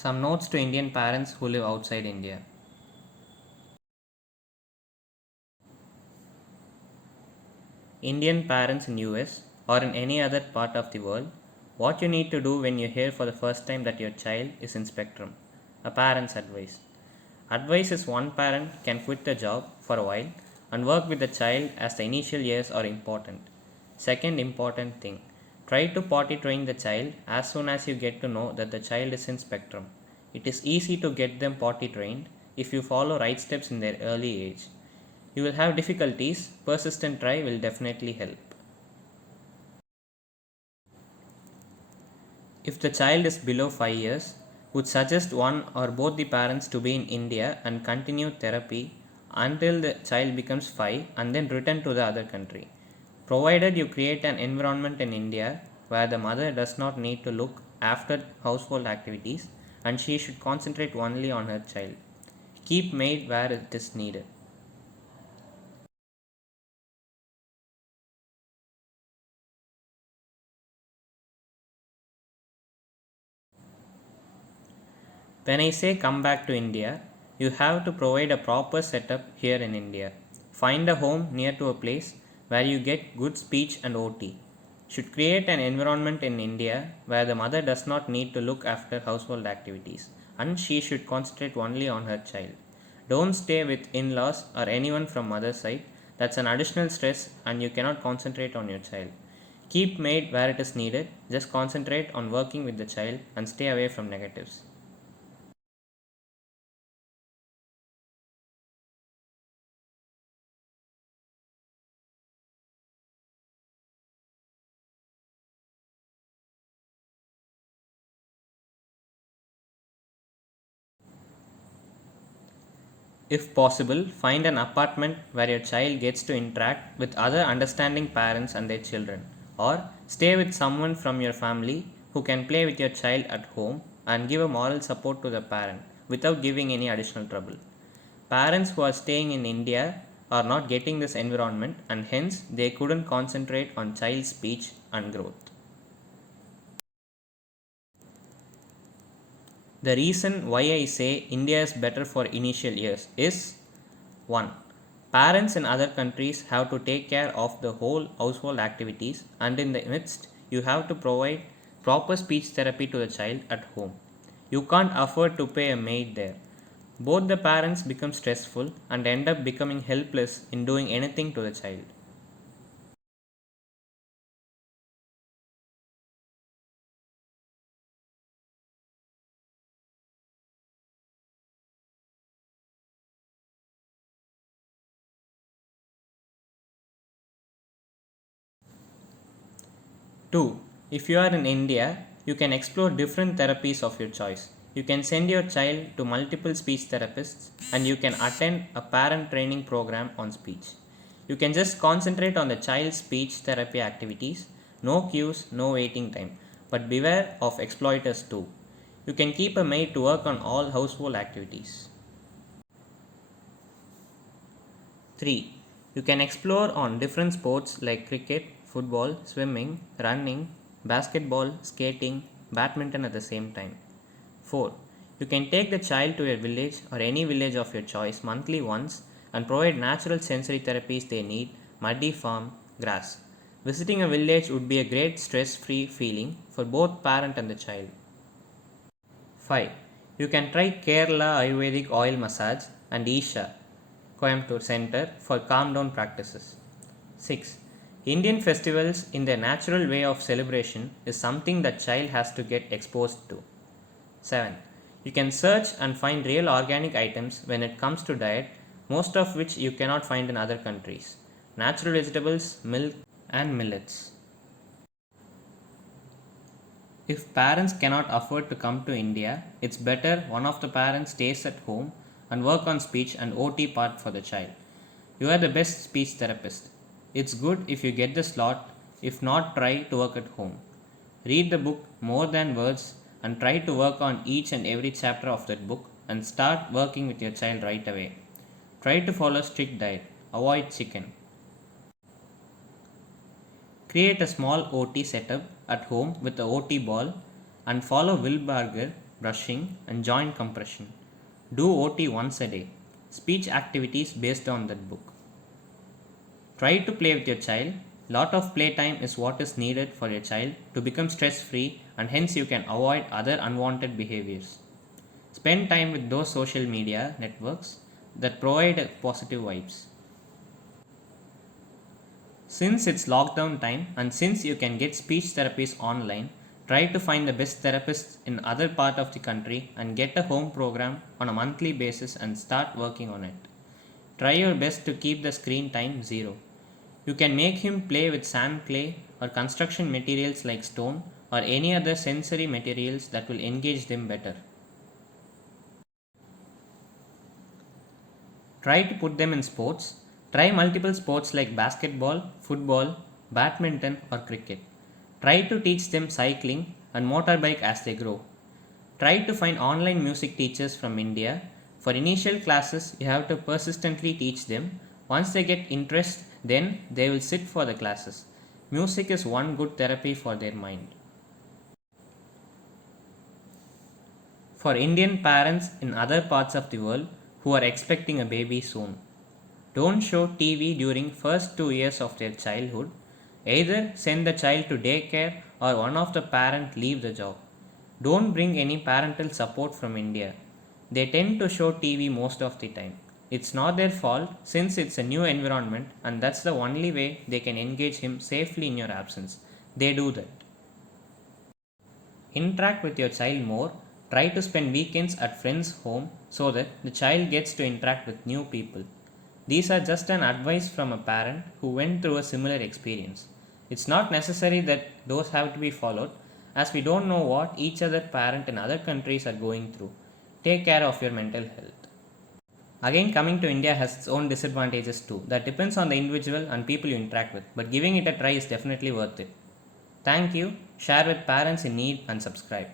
Some notes to Indian parents who live outside India. Indian parents in US or in any other part of the world, what you need to do when you hear for the first time that your child is in spectrum. A parent's advice. Advice is one parent can quit the job for a while and work with the child as the initial years are important. Second important thing, try to potty train the child as soon as you get to know that the child is in spectrum. It is easy to get them potty trained if you follow right steps in their early age. You will have difficulties, persistent try will definitely help. If the child is below 5 years, would suggest one or both the parents to be in India and continue therapy until the child becomes 5 and then return to the other country. Provided you create an environment in India where the mother does not need to look after household activities and she should concentrate only on her child. Keep maid where it is needed. When I say come back to India, you have to provide a proper setup here in India. Find a home near to a place where you get good speech and OT. Should create an environment in India where the mother does not need to look after household activities and she should concentrate only on her child. Don't stay with in laws or anyone from mother's side. That's an additional stress and you cannot concentrate on your child. Keep maid where it is needed, just concentrate on working with the child and stay away from negatives. If possible, find an apartment where your child gets to interact with other understanding parents and their children, or stay with someone from your family who can play with your child at home and give a moral support to the parent without giving any additional trouble. Parents who are staying in India are not getting this environment and hence they couldn't concentrate on child speech and growth. The reason why I say India is better for initial years is 1. Parents in other countries have to take care of the whole household activities, and in the midst, you have to provide proper speech therapy to the child at home. You can't afford to pay a maid there. Both the parents become stressful and end up becoming helpless in doing anything to the child. 2. If you are in India, you can explore different therapies of your choice. You can send your child to multiple speech therapists and you can attend a parent training program on speech. You can just concentrate on the child's speech therapy activities, no queues, no waiting time, but beware of exploiters too. You can keep a maid to work on all household activities. 3. You can explore on different sports like cricket, football, swimming, running, basketball, skating, badminton at the same time. 4. You can take the child to your village or any village of your choice monthly once and provide natural sensory therapies they need, muddy farm, grass. Visiting a village would be a great stress free feeling for both parent and the child. 5. You can try Kerala Ayurvedic oil massage and Isha Coimbatore Center for calm down practices. 6. Indian festivals in their natural way of celebration is something that child has to get exposed to. 7. You can search and find real organic items when it comes to diet, most of which you cannot find in other countries. Natural vegetables, milk, and millets. If parents cannot afford to come to India, it's better one of the parents stays at home and work on speech and OT part for the child. You are the best speech therapist. It's good if you get the slot, if not, try to work at home. Read the book more than words and try to work on each and every chapter of that book and start working with your child right away. Try to follow strict diet. Avoid chicken. Create a small OT setup at home with the OT ball and follow Will Barger brushing, and joint compression. Do OT once a day. Speech activities based on that book. Try to play with your child. Lot of playtime is what is needed for your child to become stress free, and hence you can avoid other unwanted behaviors. Spend time with those social media networks that provide positive vibes. Since it's lockdown time and since you can get speech therapies online, try to find the best therapists in other part of the country and get a home program on a monthly basis and start working on it. Try your best to keep the screen time zero. You can make him play with sand, clay, or construction materials like stone or any other sensory materials that will engage them better. Try to put them in sports. Try multiple sports like basketball, football, badminton, or cricket. Try to teach them cycling and motorbike as they grow. Try to find online music teachers from India. For initial classes, you have to persistently teach them. Once they get interest, then they will sit for the classes. Music is one good therapy for their mind. For Indian parents in other parts of the world who are expecting a baby soon, don't show TV during first 2 years of their childhood. Either send the child to daycare or one of the parent leave the job. Don't bring any parental support from India. They tend to show TV most of the time. It's not their fault since it's a new environment and that's the only way they can engage him safely in your absence. They do that. Interact with your child more. Try to spend weekends at friends' home so that the child gets to interact with new people. These are just an advice from a parent who went through a similar experience. It's not necessary that those have to be followed as we don't know what each other parent in other countries are going through. Take care of your mental health. Again, coming to India has its own disadvantages too. That depends on the individual and people you interact with, but giving it a try is definitely worth it. Thank you. Share with parents in need and subscribe.